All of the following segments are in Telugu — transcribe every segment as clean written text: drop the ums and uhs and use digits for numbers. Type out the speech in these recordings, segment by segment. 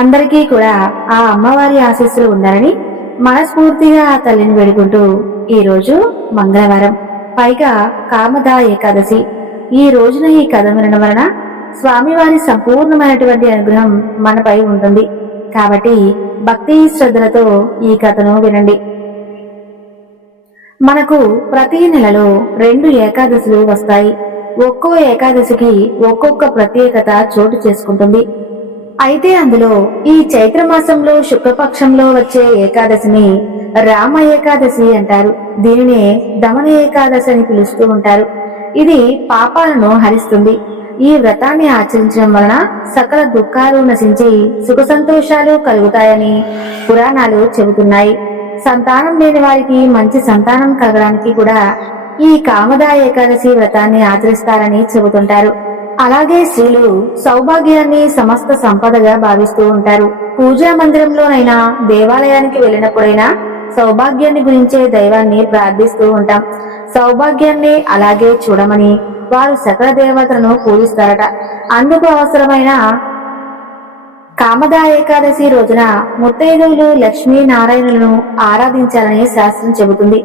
అందరికీ కూడా ఆ అమ్మవారి ఆశీస్సులు ఉండాలని మనస్ఫూర్తిగా ఆ తల్లిని వేడుకుంటూ ఈరోజు మంగళవారం, పైగా కామదా ఏకాదశి. ఈ రోజున ఈ కథ వినడం వలన స్వామివారి సంపూర్ణమైనటువంటి అనుగ్రహం మనపై ఉంటుంది. కాబట్టి భక్తి శ్రద్ధలతో ఈ కథను వినండి. మనకు ప్రతి నెలలో 2 ఏకాదశులు వస్తాయి. ఒక్కో ఏకాదశికి ఒక్కొక్క ప్రత్యేకత చోటు చేసుకుంటుంది. అయితే అందులో ఈ చైత్రమాసంలో శుక్లపక్షంలో వచ్చే ఏకాదశిని రామ ఏకాదశి అంటారు. దీనినే దమన ఏకాదశి అని పిలుస్తూ ఉంటారు. ఇది పాపాలను హరిస్తుంది. ఈ వ్రతాన్ని ఆచరించడం వలన సకల దుఃఖాలు నశించి సుఖ సంతోషాలు కలుగుతాయని పురాణాలు చెబుతున్నాయి. సంతానం లేని వారికి మంచి సంతానం కలగడానికి కూడా ఈ కామదా ఏకాదశి వ్రతాన్ని ఆచరిస్తారని చెబుతుంటారు. అలాగే స్త్రీలు సౌభాగ్యాన్ని సమస్త సంపదగా భావిస్తూ ఉంటారు. పూజా మందిరంలోనైనా దేవాలయానికి వెళ్ళినప్పుడైనా సౌభాగ్యాన్ని గురించే దైవాన్ని ప్రార్థిస్తూ ఉంటాం. సౌభాగ్యాన్ని అలాగే చూడమని వారు సకల దేవతలను పూజిస్తారట. అందుకు అవసరమైన కామదా ఏకాదశి రోజున ముత్తైదువులు లక్ష్మీ నారాయణులను ఆరాధించాలని శాస్త్రం చెబుతుంది.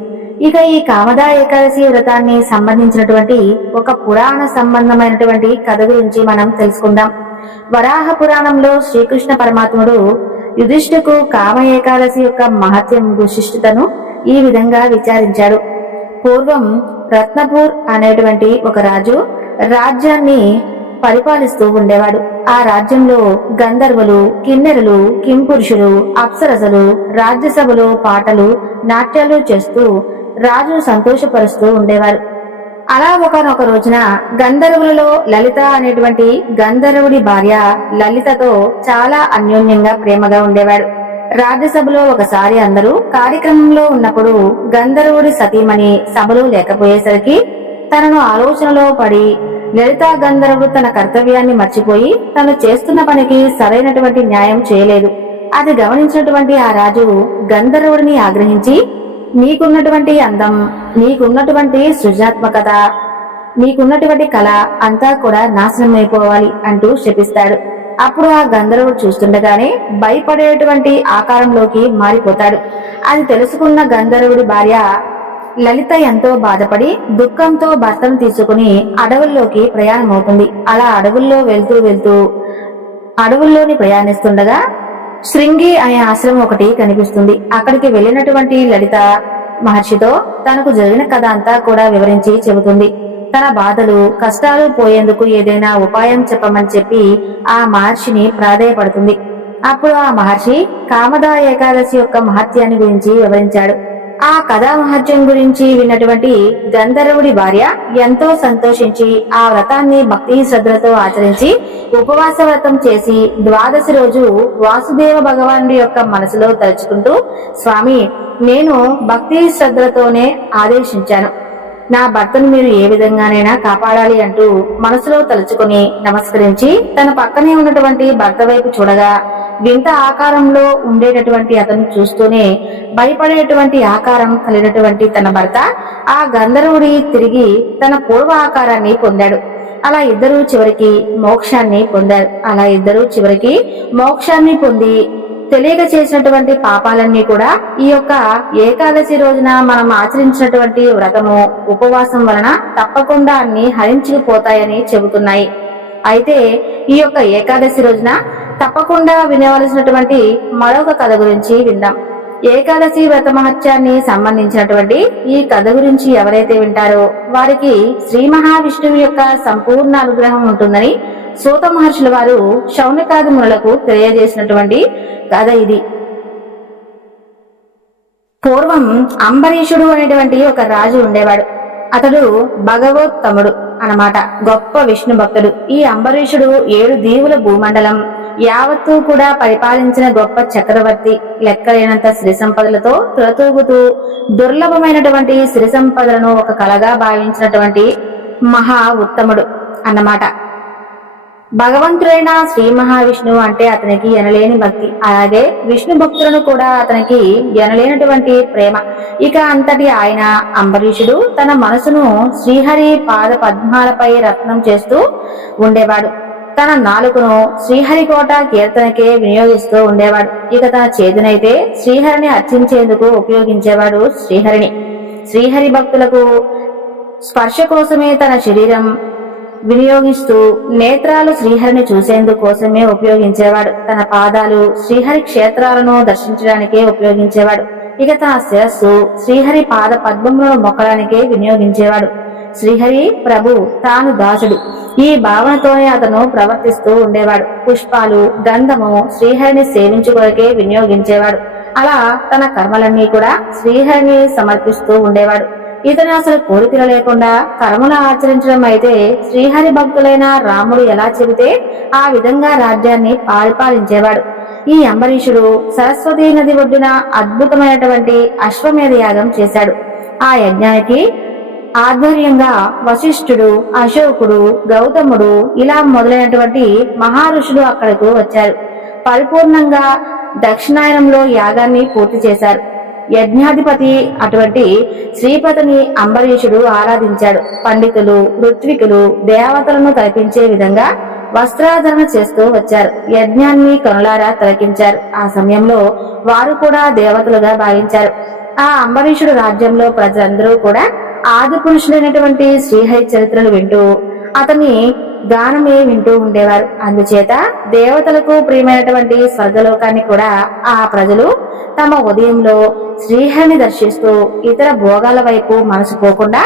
ఇక ఈ కామదా ఏకాదశి వ్రతాన్ని సంబంధించినటువంటి ఒక పురాణ సంబంధమైనటువంటి కథ గురించి మనం తెలుసుకుందాం. వరాహ పురాణంలో శ్రీకృష్ణ పరమాత్ముడు యుధిష్ఠికు కామ ఏకాదశి యొక్క మహత్యం విశిష్టతను ఈ విధంగా విచారించాడు. పూర్వం రత్నపూర్ అనేటువంటి ఒక రాజు రాజ్యాన్ని పరిపాలిస్తూ ఉండేవాడు. ఆ రాజ్యంలో గంధర్వులు, కిన్నెరులు, కింపురుషులు, అప్సరసలు రాజ్యసభలో పాటలు, నాట్యాలు చేస్తూ రాజును సంతోషపరుస్తూ ఉండేవారు. అలా ఒకనొక రోజున గంధర్వులలో లలిత అనేటువంటి గంధర్వుడి భార్య లలితతో చాలా అన్యోన్యంగా ప్రేమగా ఉండేవాడు. రాజ్యసభలో ఒకసారి అందరూ కార్యక్రమంలో ఉన్నప్పుడు గంధర్వుడి సతీమణి సభలో లేకపోయేసరికి తనను ఆలోచనలో పడి లలితా గంధర్వుడు తన కర్తవ్యాన్ని మర్చిపోయి తను చేస్తున్న పనికి సరైనటువంటి న్యాయం చేయలేదు. అది గమనించినటువంటి ఆ రాజు గంధర్వుడిని ఆగ్రహించి, నీకున్నటువంటి అందం, నీకున్నటువంటి సృజనాత్మకత, నీకున్నటువంటి కళ అంతా కూడా నాశనం అయిపోవాలి అంటూ శపిస్తాడు. అప్పుడు ఆ గంధర్వుడు చూస్తుండగానే భయపడేటువంటి ఆకారంలోకి మారిపోతాడు. అది తెలుసుకున్న గంధర్వుడి భార్య లలిత ఎంతో బాధపడి దుఃఖంతో భర్తను తీసుకుని అడవుల్లోకి ప్రయాణమవుతుంది. అలా అడవుల్లో వెళ్తూ అడవుల్లోని ప్రయాణిస్తుండగా శృంగి అనే ఆశ్రమం ఒకటి కనిపిస్తుంది. అక్కడికి వెళ్ళినటువంటి లలిత మహర్షితో తనకు జరిగిన కథ అంతా కూడా వివరించి చెబుతుంది. తన బాధలు కష్టాలు పోయేందుకు ఏదైనా ఉపాయం చెప్పమని చెప్పి ఆ మహర్షిని ప్రాధేయపడుతుంది. అప్పుడు ఆ మహర్షి కామదా ఏకాదశి యొక్క మహత్యాన్ని గురించి వివరించాడు. ఆ కథా మహత్యం గురించి విన్నటువంటి గంధర్వుడి భార్య ఎంతో సంతోషించి ఆ వ్రతాన్ని భక్తి శ్రద్ధలతో ఆచరించి ఉపవాస వ్రతం చేసి ద్వాదశి రోజు వాసుదేవ భగవానుడి యొక్క మనసులో తలుచుకుంటూ, స్వామి, నేను భక్తి శ్రద్ధలతోనే ఆదేశించాను, నా భర్తను మీరు ఏ విధంగానైనా కాపాడాలి అంటూ మనసులో తలుచుకుని నమస్కరించి తన పక్కనే ఉన్నటువంటి భర్త వైపు చూడగా వింత ఆకారంలో ఉండేటటువంటి అతను చూస్తూనే భయపడేటువంటి ఆకారం కలిగినటువంటి తన భర్త ఆ గంధర్వుడి తిరిగి తన పూర్వ ఆకారాన్ని పొందాడు. అలా ఇద్దరూ చివరికి మోక్షాన్ని పొంది తెలియక చేసినటువంటి పాపాలన్నీ కూడా ఈ యొక్క ఏకాదశి రోజున మనం ఆచరించినటువంటి వ్రతము, ఉపవాసం వలన తప్పకుండా అన్ని హరించుకుపోతాయని చెబుతున్నాయి. అయితే ఈ యొక్క ఏకాదశి రోజున తప్పకుండా వినవలసినటువంటి మరొక కథ గురించి విందాం. ఏకాదశి వ్రత మహత్యాన్ని సంబంధించినటువంటి ఈ కథ గురించి ఎవరైతే వింటారో వారికి శ్రీ మహావిష్ణువు యొక్క సంపూర్ణ అనుగ్రహం ఉంటుందని సూత మహర్షుల వారు శౌనకాది మునులకు తెలియజేసినటువంటి కథ ఇది. పూర్వం అంబరీషుడు అనేటువంటి ఒక రాజు ఉండేవాడు. అతడు భగవోత్తముడు అన్నమాట, గొప్ప విష్ణు భక్తుడు. ఈ అంబరీషుడు 7 దీవుల భూమండలం యావత్తూ కూడా పరిపాలించిన గొప్ప చక్రవర్తి. లెక్కలేనంత సిరి సంపదలతో తులతూగుతూ దుర్లభమైనటువంటి సిరి సంపదలను ఒక కళగా భావించినటువంటి మహా ఉత్తముడు అన్నమాట. భగవంతుడైన శ్రీ మహావిష్ణువు అంటే అతనికి ఎనలేని భక్తి. అలాగే విష్ణు భక్తులను కూడా అతనికి ఎనలేనటువంటి ప్రేమ. ఇక అంతటి ఆయన అంబరీషుడు తన మనసును శ్రీహరి పాద పద్మాలపై రత్నం చేస్తూ ఉండేవాడు. తన నాలుకను శ్రీహరికోట కీర్తనకే వినియోగిస్తూ ఉండేవాడు. ఇక తన చేతునైతే శ్రీహరిని అర్చించేందుకు ఉపయోగించేవాడు. శ్రీహరి భక్తులకు స్పర్శ కోసమే తన శరీరం వినియోగిస్తూ నేత్రాలు శ్రీహరిని చూసేందుకు కోసమే ఉపయోగించేవాడు. తన పాదాలు శ్రీహరి క్షేత్రాలను దర్శించడానికే ఉపయోగించేవాడు. ఇక తన శిరస్సు శ్రీహరి పాద పద్మములను మొక్కడానికే వినియోగించేవాడు. శ్రీహరి ప్రభు తాను దాసుడు, ఈ భావనతోనే అతను ప్రవర్తిస్తూ ఉండేవాడు. పుష్పాలు, గంధము శ్రీహరిని సేవించుకొరకే వినియోగించేవాడు. అలా తన కర్మలన్నీ కూడా శ్రీహరిని సమర్పిస్తూ ఉండేవాడు. ఇతను అసలు కోరికలు లేకుండా కర్మలు ఆచరించడం అయితే శ్రీహరి భక్తులైన రాముడు ఎలా చెబితే ఆ విధంగా రాజ్యాన్ని పరిపాలించేవాడు. ఈ అంబరీషుడు సరస్వతీ నది ఒడ్డున అద్భుతమైనటువంటి అశ్వమేధ యాగం చేశాడు. ఆ యజ్ఞానికి ఆధ్వర్యంగా వశిష్ఠుడు, అశోకుడు, గౌతముడు ఇలా మొదలైనటువంటి మహారుషులు అక్కడకు వచ్చారు. పరిపూర్ణంగా దక్షిణాయనంలో యాగాన్ని పూర్తి చేశారు. యజ్ఞాధిపతి అటువంటి శ్రీపతిని అంబరీషుడు ఆరాధించాడు. పండితులు, ఋత్వికులు దేవతలను కల్పించే విధంగా వస్త్రాధరణ చేస్తూ వచ్చారు. యజ్ఞాన్ని కనులారా తిలకించారు. ఆ సమయంలో వారు కూడా దేవతలుగా భావించారు. ఆ అంబరీషుడు రాజ్యంలో ప్రజలందరూ కూడా ఆది పురుషుడైనటువంటి శ్రీహరి చరిత్రలు వింటూ అతని గానమే వింటూ ఉండేవారు. అందుచేత దేవతలకు ప్రియమైనటువంటి స్వర్గలోకాన్ని కూడా ఆ ప్రజలు తమ ఉదయంలో శ్రీహరిని దర్శిస్తూ ఇతర భోగాల వైపు మనసు పోకుండా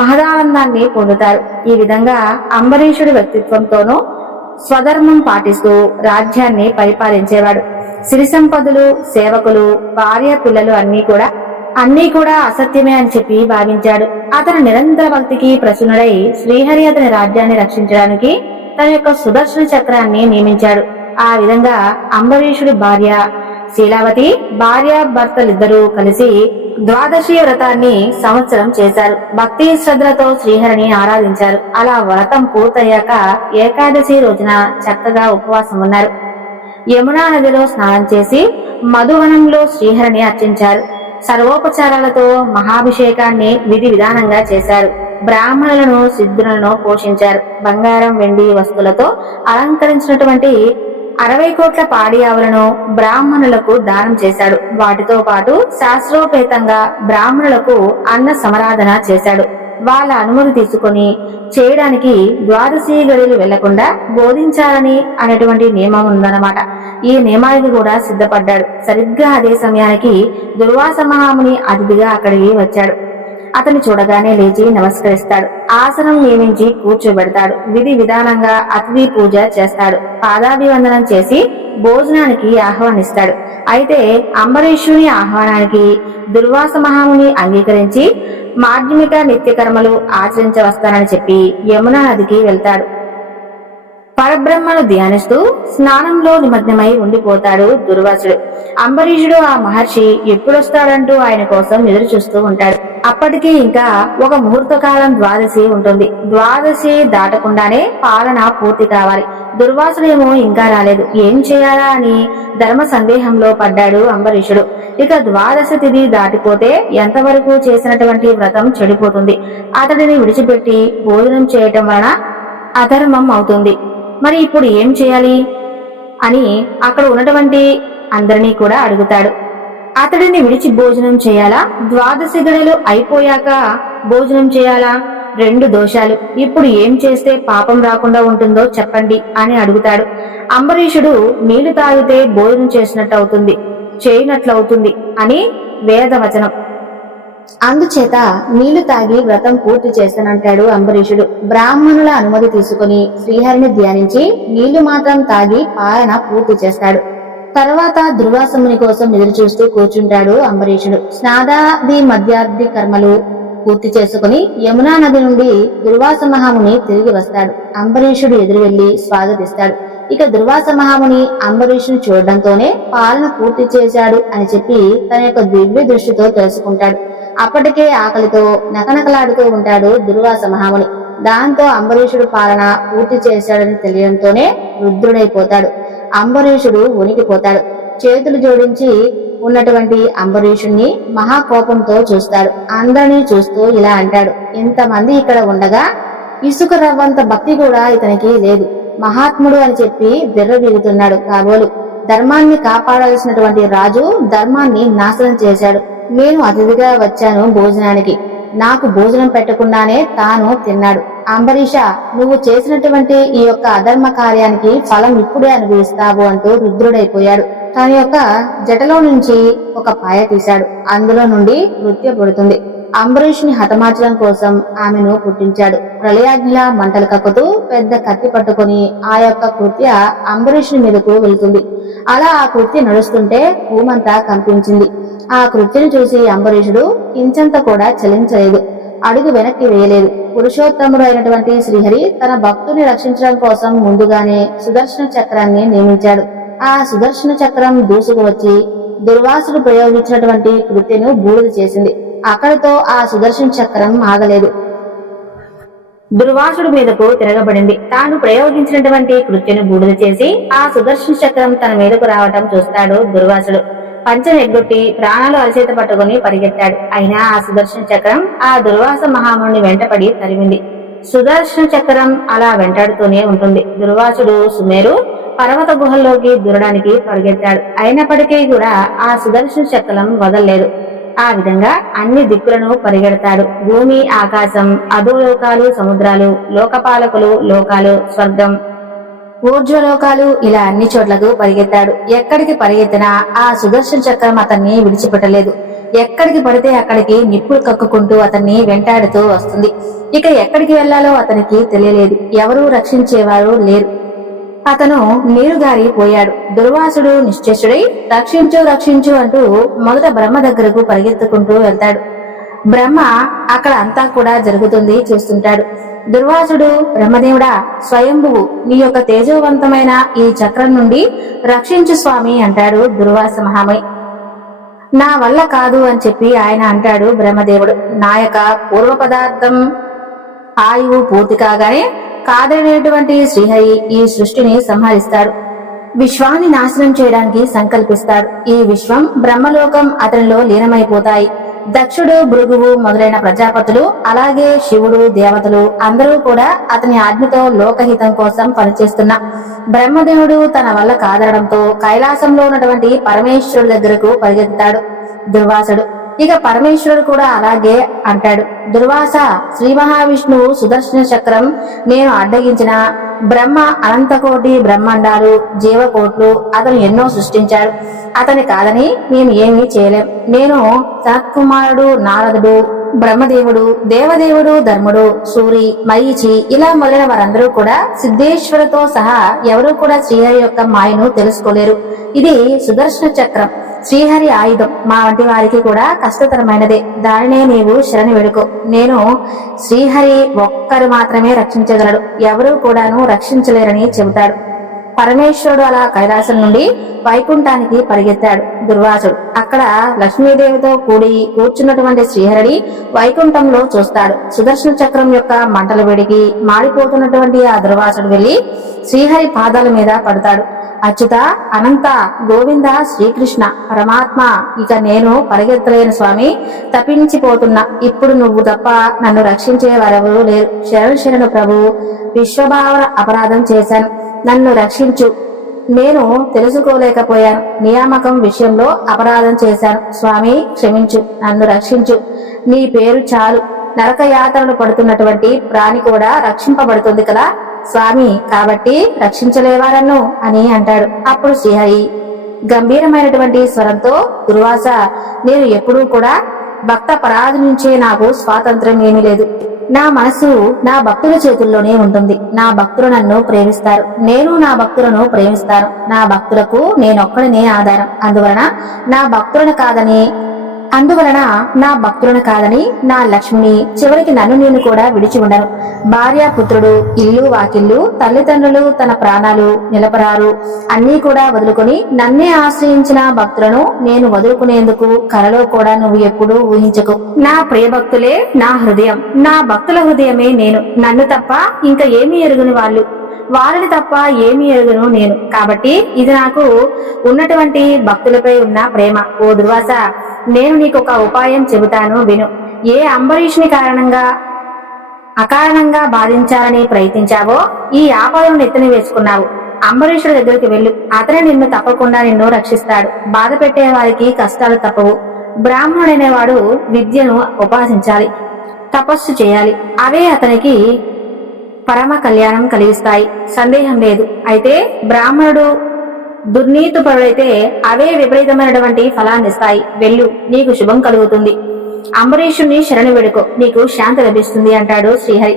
మహదానందాన్ని పొందుతారు. ఈ విధంగా అంబరీషుడి వ్యక్తిత్వంతోనూ స్వధర్మం పాటిస్తూ రాజ్యాన్ని పరిపాలించేవాడు. సిరి సంపదలు, సేవకులు, భార్య, పిల్లలు అన్నీ కూడా అసత్యమే అని చెప్పి భావించాడు. అతను నిరంతర భక్తికి ప్రసన్నుడై శ్రీహరి అతని రాజ్యాన్ని రక్షించడానికి తన యొక్క సుదర్శన చక్రాన్ని నియమించాడు. ఆ విధంగా అంబరీషుడి భార్య శీలావతి, భార్య భర్తలిద్దరూ కలిసి ద్వాదశి వ్రతాన్ని సంవత్సరం చేశారు. భక్తి శ్రద్ధలతో శ్రీహరిని ఆరాధించారు. అలా వ్రతం పూర్తయ్యాక ఏకాదశి రోజున చక్కగా ఉపవాసం ఉన్నారు. యమునా నదిలో స్నానం చేసి మధువనంలో శ్రీహరిని అర్చించారు. సర్వోపచారాలతో మహాభిషేకాన్ని విధి విధానంగా చేశారు. బ్రాహ్మణులను, సిద్ధులను పోషించారు. బంగారం, వెండి వస్తువులతో అలంకరించినటువంటి 60 కోట్ల పాడి ఆవులను బ్రాహ్మణులకు దానం చేశాడు. వాటితో పాటు శాస్త్రోపేతంగా బ్రాహ్మణులకు అన్న సమరాధన చేశాడు. వాళ్ళ అనుమతి తీసుకుని చేయడానికి ద్వాదశి గడియలు వెళ్లకుండా బోధించాలని అనేటువంటి నియమం ఉందన్నమాట. ఈ నియమానికి కూడా సిద్ధపడ్డాడు. సరిగ్గా అదే సమయానికి దుర్వాస మహాముని అతిథిగా అక్కడికి వచ్చాడు. అతని చూడగానే లేచి నమస్కరిస్తాడు. ఆసనం నియమించి కూర్చోబెడతాడు. విధి విధానంగా అతిథి పూజ చేస్తాడు. పాదాభివందనం చేసి భోజనానికి ఆహ్వానిస్తాడు. అయితే అంబరీషుని ఆహ్వానానికి దుర్వాస మహాముని అంగీకరించి మాధ్యమిక నిత్య కర్మలు ఆచరించవస్తానని చెప్పి యమునా నదికి వెళ్తాడు. పరబ్రహ్మను ధ్యానిస్తూ స్నానంలో నిమగ్నమై ఉండిపోతాడు దుర్వాసుడు. అంబరీషుడు ఆ మహర్షి ఎప్పుడొస్తాడంటూ ఆయన కోసం ఎదురు చూస్తూ ఉంటాడు. అప్పటికి ఇంకా ఒక ముహూర్త కాలం ద్వాదశి ఉంటుంది. ద్వాదశి దాటకుండానే పాలన పూర్తి కావాలి. దుర్వాసుడేమో ఇంకా రాలేదు. ఏం చేయాలా అని ధర్మ సందేహంలో పడ్డాడు అంబరీషుడు. ఇక ద్వాదశ తిథి దాటిపోతే ఎంతవరకు చేసినటువంటి వ్రతం చెడిపోతుంది. అతడిని విడిచిపెట్టి భోజనం చేయటం వలన అధర్మం అవుతుంది. మరి ఇప్పుడు ఏం చేయాలి అని అక్కడ ఉన్నటువంటి అందరినీ కూడా అడుగుతాడు. అతడిని విడిచి భోజనం చేయాలా, ద్వాదశి గడియలు అయిపోయాక భోజనం చేయాలా? 2 దోషాలు. ఇప్పుడు ఏం చేస్తే పాపం రాకుండా ఉంటుందో చెప్పండి అని అడుగుతాడు. అంబరీషుడు నీళ్లు తాగితే భోజనం చేసినట్టు అవుతుంది, చేయనట్లవుతుంది అని వేదవచనం. అందుచేత నీళ్లు తాగి వ్రతం పూర్తి చేస్తానంటాడు అంబరీషుడు. బ్రాహ్మణుల అనుమతి తీసుకుని శ్రీహరిని ధ్యానించి నీళ్లు మాత్రం తాగి పాలన పూర్తి చేస్తాడు. తర్వాత దుర్వాసముని కోసం ఎదురు చూస్తూ కూర్చుంటాడు అంబరీషుడు. స్నాదాది మధ్యాది కర్మలు పూర్తి చేసుకుని యమునా నది నుండి దుర్వాస మహాముని తిరిగి వస్తాడు. అంబరీషుడు ఎదురు వెళ్లి స్వాగతిస్తాడు. ఇక దుర్వాస మహాముని అంబరీషుని చూడడంతోనే పాలన పూర్తి చేశాడు అని చెప్పి తన యొక్క దివ్య దృష్టితో తెలుసుకుంటాడు. అప్పటికే ఆకలితో నకనకలాడుతూ ఉంటాడు దుర్వాస మహాముని. దాంతో అంబరీషుడు పాలన పూర్తి చేశాడని తెలియడంతోనే రుద్రుడైపోతాడు. అంబరీషుడు వణికిపోతాడు. చేతులు జోడించి ఉన్నటువంటి అంబరీషుణ్ణి మహాకోపంతో చూస్తాడు. అందరినీ చూస్తూ ఇలా అంటాడు, ఇంతమంది ఇక్కడ ఉండగా ఇసుక రవ్వంత భక్తి కూడా ఇతనికి లేదు. మహాత్ముడు అని చెప్పి బిర్రబీగుతున్నాడు కాబోలు. ధర్మాన్ని కాపాడాల్సినటువంటి రాజు ధర్మాన్ని నాశనం చేశాడు. నేను అతిథిగా వచ్చాను భోజనానికి, నాకు భోజనం పెట్టకుండానే తాను తిన్నాడు. అంబరీష, నువ్వు చేసినటువంటి ఈ యొక్క అధర్మ కార్యానికి ఫలం ఇప్పుడే అనుభవిస్తావు అంటూ రుద్రుడైపోయాడు. తన యొక్క జటలో నుంచి ఒక పాయ తీశాడు. అందులో నుండి నృత్య పుడుతుంది. అంబరీషుని హతమార్చడం కోసం ఆమెను పుట్టించాడు. ప్రళయాగ్నిలా మంటలు కక్కుతూ పెద్ద కత్తి పట్టుకుని ఆ యొక్క కృత్య అంబరీషుని మీదకు వెళుతుంది. అలా ఆ కృత్య నడుస్తుంటే భూమంతా కంపించింది. ఆ కృత్యను చూసి అంబరీషుడు కించంత కూడా చలించలేదు, అడుగు వెనక్కి వేయలేదు. పురుషోత్తముడు అయినటువంటి శ్రీహరి తన భక్తుని రక్షించడం కోసం ముందుగానే సుదర్శన చక్రాన్ని నియమించాడు. ఆ సుదర్శన చక్రం దూసుకు వచ్చి దుర్వాసుడు ప్రయోగించినటువంటి కృత్యను బూడిద చేసింది. అక్కడితో ఆ సుదర్శన చక్రం ఆగలేదు, దుర్వాసుడు మీదకు తిరగబడింది. తాను ప్రయోగించినటువంటి కృత్యను బూడిద చేసి ఆ సుదర్శన చక్రం తన మీదకు రావటం చూస్తాడు దుర్వాసుడు. పంచను ఎగ్గొట్టి ప్రాణాలు అరచేత పట్టుకుని పరిగెత్తాడు. అయినా ఆ సుదర్శన చక్రం ఆ దుర్వాస మహాముని వెంటపడి తరిమింది. సుదర్శన చక్రం అలా వెంటాడుతూనే ఉంటుంది. దుర్వాసుడు సుమేరు పర్వత గుహల్లోకి దూరడానికి పరిగెత్తాడు. అయినప్పటికీ కూడా ఆ సుదర్శన చక్రం వదల్లేదు. ఆ విధంగా అన్ని దిక్కులను పరిగెడతాడు. భూమి, ఆకాశం, అధోలోకాలు, సముద్రాలు, లోకపాలకులు, లోకాలు, స్వర్గం, ఊర్ధ్వలోకాలు, ఇలా అన్ని చోట్లకు పరిగెత్తాడు. ఎక్కడికి పరిగెత్తినా ఆ సుదర్శన చక్రం అతన్ని విడిచిపెట్టలేదు. ఎక్కడికి పడితే అక్కడికి నిప్పులు కక్కుకుంటూ అతన్ని వెంటాడుతూ వస్తుంది. ఇక ఎక్కడికి వెళ్లాలో అతనికి తెలియలేదు. ఎవరూ రక్షించేవారు లేరు. అతను నీరుగారి పోయాడు. దుర్వాసుడు నిశ్చేషుడై రక్షించు రక్షించు అంటూ మొదట బ్రహ్మ దగ్గరకు పరిగెత్తుకుంటూ వెళ్తాడు. బ్రహ్మ అక్కడ అంతా కూడా జరుగుతుంది చూస్తుంటాడు. దుర్వాసుడు, బ్రహ్మదేవుడా, స్వయంభువు, నీ యొక్క తేజోవంతమైన ఈ చక్రం నుండి రక్షించు స్వామి అంటాడు దుర్వాస మహామై. నా వల్ల కాదు అని చెప్పి ఆయన అంటాడు బ్రహ్మదేవుడు. నా యొక్క పూర్వ పదార్థం ఆయువు పూర్తి కాగానే కాదనేటువంటి శ్రీహరి ఈ సృష్టిని సంహరిస్తాడు. విశ్వాన్ని నాశనం చేయడానికి సంకల్పిస్తాడు. ఈ విశ్వం, బ్రహ్మలోకం అతనిలో లీనమైపోతాయి. దక్షుడు, భృగువు మొదలైన ప్రజాపతులు, అలాగే శివుడు, దేవతలు అందరూ కూడా అతని ఆజ్ఞతో లోకహితం కోసం పనిచేస్తున్న బ్రహ్మదేవుడు తన వల్ల కాదనడంతో కైలాసంలో ఉన్నటువంటి పరమేశ్వరుడు దగ్గరకు పరిగెత్తాడు దుర్వాసుడు. ఇక పరమేశ్వరుడు కూడా అలాగే అంటాడు. దుర్వాస, శ్రీ మహావిష్ణువు సుదర్శన చక్రం నేను అడ్డగించిన బ్రహ్మ అనంతకోటి బ్రహ్మాండాలు, జీవకోట్లు అతను ఎన్నో సృష్టించాడు. అతని కాదని మేము ఏమీ చేయలేం. నేను సనత్కుమారుడు, నారదుడు, బ్రహ్మదేవుడు, దేవదేవుడు, ధర్ముడు, సూరి, మరీచి ఇలా మొదలైన వారందరూ కూడా సిద్ధేశ్వరుతో సహా ఎవరూ కూడా శ్రీహరి యొక్క మాయను తెలుసుకోలేరు. ఇది సుదర్శన చక్రం, శ్రీహరి ఆయుధం. మా వంటి వారికి కూడా కష్టతరమైనదే. దానినే నీవు శరణి వేడుకో. నేను శ్రీహరి ఒక్కరు మాత్రమే రక్షించగలడు, ఎవరూ కూడాను రక్షించలేరని చెబుతాడు. పరమేశ్వరుడు అలా కైలాసం నుండి వైకుంఠానికి పరిగెత్తాడు దుర్వాసుడు. అక్కడ లక్ష్మీదేవితో కూర్చున్నటువంటి శ్రీహరిని వైకుంఠంలో చూస్తాడు. సుదర్శన చక్రం యొక్క మంటల వేడికి మాడిపోతున్నటువంటి ఆ దుర్వాసుడు వెళ్లి శ్రీహరి పాదాల మీద పడతాడు. అచ్యుత, అనంత, గోవింద, శ్రీకృష్ణ పరమాత్మ, ఇక నేను పరిగెత్తలేను స్వామి, తప్పించిపోతున్నా. ఇప్పుడు నువ్వు తప్ప నన్ను రక్షించే వారెవరూ లేరు. శరణు శరణు ప్రభు, విశ్వభావన అపరాధం చేశాను, నన్ను రక్షించు. నేను తెలుసుకోలేకపోయాను. నియామకం విషయంలో అపరాధం చేశాను స్వామి, క్షమించు, నన్ను రక్షించు. నీ పేరు చాలు, నరక యాతనలు పడుతున్నటువంటి ప్రాణి కూడా రక్షింపబడుతుంది కదా స్వామి, కాబట్టి రక్షించలేవారన్ను అని అంటాడు. అప్పుడు శ్రీహరి గంభీరమైనటువంటి స్వరంతో, దుర్వాస, నేను ఎప్పుడూ కూడా భక్త పరాధి నుంచే నాకు స్వాతంత్రం ఏమీ లేదు. నా మనసు నా భక్తుల చేతుల్లోనే ఉంటుంది. నా భక్తులు నన్ను ప్రేమిస్తారు, నేను నా భక్తులను ప్రేమిస్తాను. నా భక్తులకు నేనొక్కడినే ఆధారం. అందువలన నా భక్తులను కాదని నా లక్ష్మిని, చివరికి నన్ను నేను కూడా విడిచి ఉండను. భార్య, పుత్రుడు, ఇల్లు, వాకిల్లు, తల్లిదండ్రులు, తన ప్రాణాలు నిలపరారు అన్నీ కూడా వదులుకొని నన్నే ఆశ్రయించిన భక్తులను నేను వదులుకునేందుకు కలలో కూడా నువ్వు ఎప్పుడూ ఊహించకు. నా ప్రియ భక్తులే నా హృదయం, నా భక్తుల హృదయమే నేను. నన్ను తప్ప ఇంకా ఏమీ ఎరుగుని వాళ్ళు, వారిని తప్ప ఏమీ ఎరుగును నేను. కాబట్టి ఇది నాకు ఉన్నటువంటి భక్తులపై ఉన్న ప్రేమ. ఓ దుర్వాస, నేను నీకు ఒక ఉపాయం చెబుతాను విను. ఏ అంబరీషుని కారణంగా అకారణంగా బాధించాలని ప్రయత్నించావో ఈ ఆపదను నెత్తిని వేసుకున్నావు. అంబరీషుడి దగ్గరికి వెళ్ళు, అతనే నిన్ను తప్పకుండా నిన్ను రక్షిస్తాడు. బాధ పెట్టే వారికి కష్టాలు తప్పవు. బ్రాహ్మణుడనేవాడు విద్యను ఉపాసించాలి, తపస్సు చేయాలి. అవే అతనికి పరమ కళ్యాణం కలిగిస్తాయి, సందేహం లేదు. అయితే బ్రాహ్మణుడు దుర్నీతిపరుడైతే అవే విపరీతమైనటువంటి ఫలాన్ని ఇస్తాయి. వెళ్ళు, నీకు శుభం కలుగుతుంది. అంబరీషుణ్ణి శరణు వేడుకో, నీకు శాంతి లభిస్తుంది అంటాడు శ్రీహరి.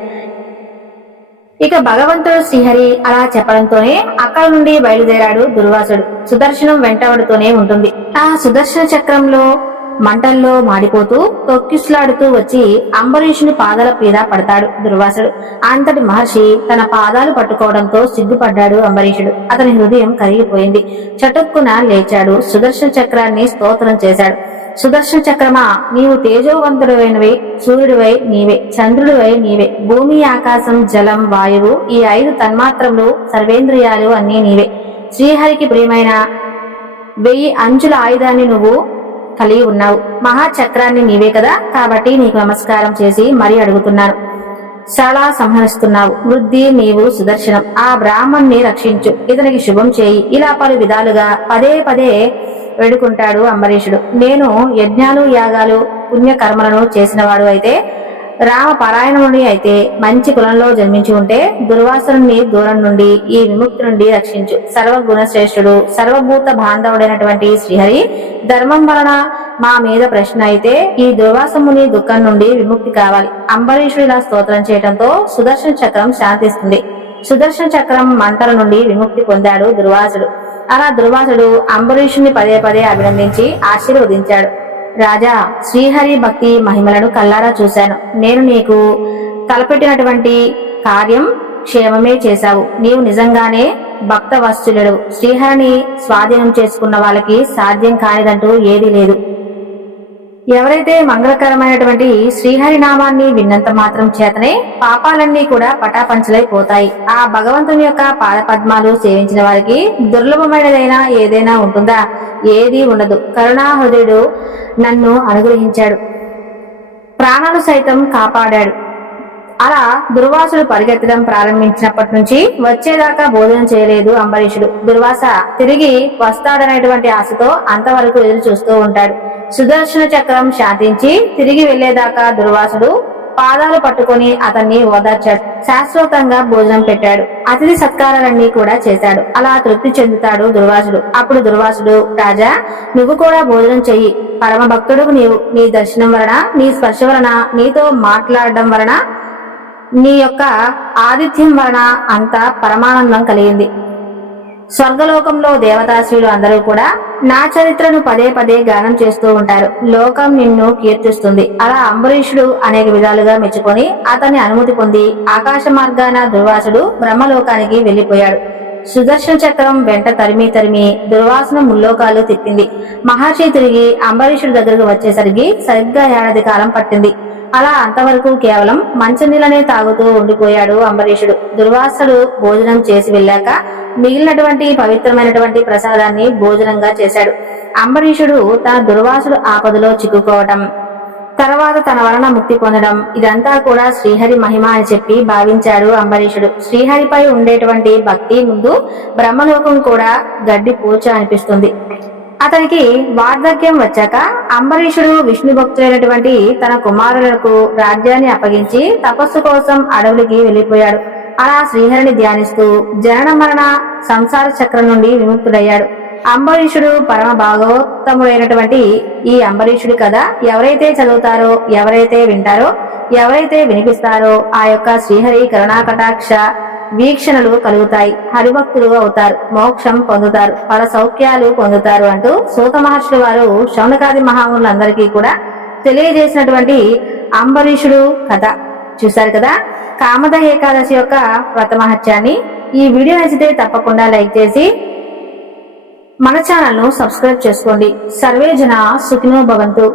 ఇక భగవంతుడు శ్రీహరి అలా చెప్పడంతోనే అక్కడ నుండి బయలుదేరాడు దుర్వాసుడు. సుదర్శనం వెంటబడుతూనే ఉంటుంది. ఆ సుదర్శన చక్రంలో మంటల్లో మాడిపోతూ తొక్కిస్లాడుతూ వచ్చి అంబరీషుని పాదాల మీద పడతాడు దుర్వాసుడు. అంతటి మహర్షి తన పాదాలు పట్టుకోవడంతో సిగ్గుపడ్డాడు అంబరీషుడు. అతని హృదయం కరిగిపోయింది. చటుక్కున లేచాడు, సుదర్శన చక్రాన్ని స్తోత్రం చేశాడు. సుదర్శన చక్రమా, నీవు తేజోవంతుడైనవే, సూర్యుడివై నీవే, చంద్రుడివై నీవే, భూమి ఆకాశం జలం వాయువు ఈ 5 తన్మాత్రములు సర్వేంద్రియాలు అన్నీ నీవే. శ్రీహరికి ప్రియమైన 1000 అంచుల ఆయుధాన్ని నువ్వు కలిగి ఉన్నావు. మహాచక్రాన్ని నీవే కదా, కాబట్టి నీకు నమస్కారం చేసి మరీ అడుగుతున్నాను. సరళా సంహరిస్తున్నావు. వృద్ధి నీవు సుదర్శనం. ఆ బ్రాహ్మణ్ణి రక్షించు, ఇతనికి శుభం చేయి. ఇలా పలు విధాలుగా పదే పదే వేడుకుంటాడు అంబరీషుడు. నేను యజ్ఞాలు యాగాలు పుణ్యకర్మలను చేసినవాడు అయితే, రామ పారాయణుని అయితే, మంచి కులంలో జన్మించి ఉంటే దుర్వాసుని దూరం నుండి ఈ విముక్తి నుండి రక్షించు. సర్వగుణశ్రేష్ఠుడు సర్వభూత బాంధవుడైనటువంటి శ్రీహరి ధర్మం వలన మా మీద ప్రశ్న అయితే ఈ దుర్వాసముని దుఃఖం నుండి విముక్తి కావాలి. అంబరీషుడు ఇలా స్తోత్రం చేయడంతో సుదర్శన చక్రం శాంతిస్తుంది. సుదర్శన చక్రం మంటల నుండి విముక్తి పొందాడు దుర్వాసుడు. అలా దుర్వాసుడు అంబరీషుని పదే పదే అభినందించి ఆశీర్వదించాడు. రాజా, శ్రీహరి భక్తి మహిమలను కల్లారా చూశాను. నేను నీకు తలపెట్టినటువంటి కార్యం క్షేమమే చేశావు. నీవు నిజంగానే భక్త వత్సలుడు. శ్రీహరిని స్వాధీనం చేసుకున్న వాళ్ళకి సాధ్యం కానిదంటూ ఏదీ లేదు. ఎవరైతే మంగళకరమైనటువంటి శ్రీహరి నామాన్ని విన్నంత మాత్రం చేతనే పాపాలన్నీ కూడా పటాపంచలైపోతాయి. ఆ భగవంతుని యొక్క పాదపద్మాలు సేవించిన వారికి దుర్లభమైనదైనా ఏదైనా ఉంటుందా? ఏదీ ఉండదు. కరుణాహృదయుడు నన్ను అనుగ్రహించాడు, ప్రాణాలు సైతం కాపాడాడు. అలా దుర్వాసుడు పరిగెత్తడం ప్రారంభించినప్పటి నుంచి వచ్చేదాకా భోజనం చేయలేదు అంబరీషుడు. దుర్వాస తిరిగి వస్తాడనేటువంటి ఆశతో అంతవరకు ఎదురు చూస్తూ ఉంటాడు. సుదర్శన చక్రం శాంతించి తిరిగి వెళ్లేదాకా దుర్వాసుడు పాదాలు పట్టుకుని అతన్ని ఓదార్చాడు. శాశ్వతంగా భోజనం పెట్టాడు. అతిథి సత్కారాలన్నీ కూడా చేశాడు. అలా తృప్తి చెందుతాడు దుర్వాసుడు. అప్పుడు దుర్వాసుడు, రాజా, నువ్వు కూడా భోజనం చెయ్యి. పరమ భక్తుడు నీవు. నీ దర్శనం వలన, నీ స్పర్శ వలన, నీతో మాట్లాడడం వలన, నీ యొక్క ఆతిథ్యం వలన అంత పరమానందం కలిగింది. స్వర్గలోకంలో దేవతాశ్రీలు అందరూ కూడా నా చరిత్రను పదే పదే గానం చేస్తూ ఉంటారు. లోకం నిన్ను కీర్తిస్తుంది. అలా అంబరీషుడు అనేక విధాలుగా మెచ్చుకొని అతన్ని అనుమతి పొంది ఆకాశ మార్గాన దుర్వాసుడు బ్రహ్మలోకానికి వెళ్లిపోయాడు. సుదర్శన చక్రం వెంట తరిమి దుర్వాసన ముల్లోకాలు తిప్పింది. మహర్షి తిరిగి అంబరీషుడి దగ్గరకు వచ్చేసరికి సరిగ్గా 1 ఏడాది కాలం పట్టింది. అలా అంతవరకు కేవలం మంచినీళ్ళనే తాగుతూ ఉండిపోయాడు అంబరీషుడు. దుర్వాసుడు భోజనం చేసి వెళ్ళాక మిగిలినటువంటి పవిత్రమైనటువంటి ప్రసాదాన్ని భోజనంగా చేశాడు. అంబరీషుడు తన దుర్వాసుడు ఆపదలో చిక్కుకోవటం, తర్వాత తన వలన ముక్తి పొందడం, ఇదంతా కూడా శ్రీహరి మహిమ అని చెప్పి భావించాడు అంబరీషుడు. శ్రీహరిపై ఉండేటువంటి భక్తి ముందు బ్రహ్మలోకం కూడా గడ్డి పూచ అనిపిస్తుంది. అతనికి వార్ధక్యం వచ్చాక అంబరీషుడు విష్ణు భక్తులైనటువంటి తన కుమారులకు రాజ్యాన్ని అప్పగించి తపస్సు కోసం అడవులకి వెళ్లిపోయాడు. అలా శ్రీహరిని ధ్యానిస్తూ జనన మరణ సంసార చక్రం నుండి విముక్తుడయ్యాడు. అంబరీషుడు పరమ భాగవతముడైనటువంటి ఈ అంబరీషుడి కథ ఎవరైతే చదువుతారో, ఎవరైతే వింటారో, ఎవరైతే వినిపిస్తారో ఆ యొక్క శ్రీహరి కరుణాకటాక్ష వీక్షణలు కలుగుతాయి. హరిభక్తులు అవుతారు, మోక్షం పొందుతారు, ఫల సౌఖ్యాలు పొందుతారు అంటూ సూత మహర్షుల వారు శౌనకాది మహామునులందరికీ కూడా తెలియజేసినటువంటి అంబరీషుడు కథ చూశారు కదా. కామద ఏకాదశి యొక్క వ్రత మహత్యాన్ని. ఈ వీడియో నచ్చితే తప్పకుండా లైక్ చేసి మన ఛానల్ ను సబ్స్క్రైబ్ చేసుకోండి. సర్వే జన సుఖినో భవంతు.